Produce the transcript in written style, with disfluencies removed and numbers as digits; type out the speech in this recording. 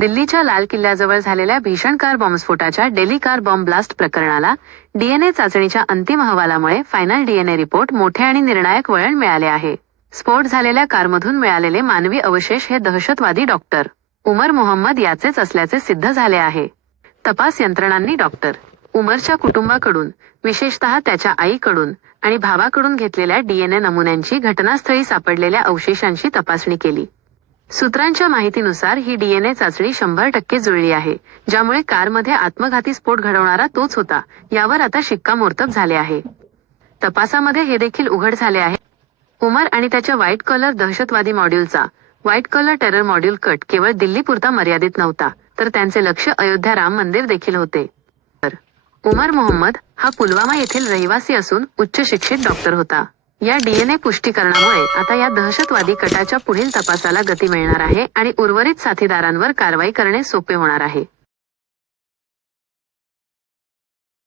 दिल्लीच्या लाल किल्ल्याजवळ झालेल्या भीषण कार बॉम्बस्फोटाच्या डेली कार बॉम्ब ब्लास्ट प्रकरणाला डीएनए चाचणीच्या अंतिम अहवालामुळे फायनल डीएनए रिपोर्ट मोठे आणि निर्णायक वळण मिळाले आहे. स्फोट झालेल्या कारमधून मिळालेले मानवी अवशेष हे दहशतवादी डॉक्टर उमर मोहम्मद याचेच असल्याचे सिद्ध झाले आहे. तपास यंत्रणांनी डॉक्टर उमरच्या कुटुंबाकडून, विशेषतः त्याच्या आईकडून आणि भावाकडून घेतलेल्या डीएनए नमुन्यांची घटनास्थळी सापडलेल्या अवशेषांची तपासणी केली. सूत्रांच्या माहितीनुसार ही डीएनए चाचणी 100% जुळली आहे, ज्यामुळे कारमध्ये आत्मघाती स्फोट घडवणारा तोच होता यावर आता शिक्कामोर्तब झाले आहे. तपासामध्ये हे देखील उघड झाले आहे उमर आणि त्याच्या व्हाईट कॉलर दहशतवादी मॉड्यूलचा व्हाईट कॉलर टेरर मॉड्यूल कट केवळ दिल्लीपुरता मर्यादित नव्हता, तर त्यांचे लक्ष अयोध्या राम मंदिर देखील होते. उमर मोहम्मद हा पुलवामा येथील रहिवासी असून उच्च शिक्षित डॉक्टर होता. या डीएनए पुष्टीकरणामुळे आता या दहशतवादी कटाच्या पुढील तपासाला गती मिळणार आहे आणि उर्वरित साथीदारांवर कारवाई करणे सोपे होणार आहे.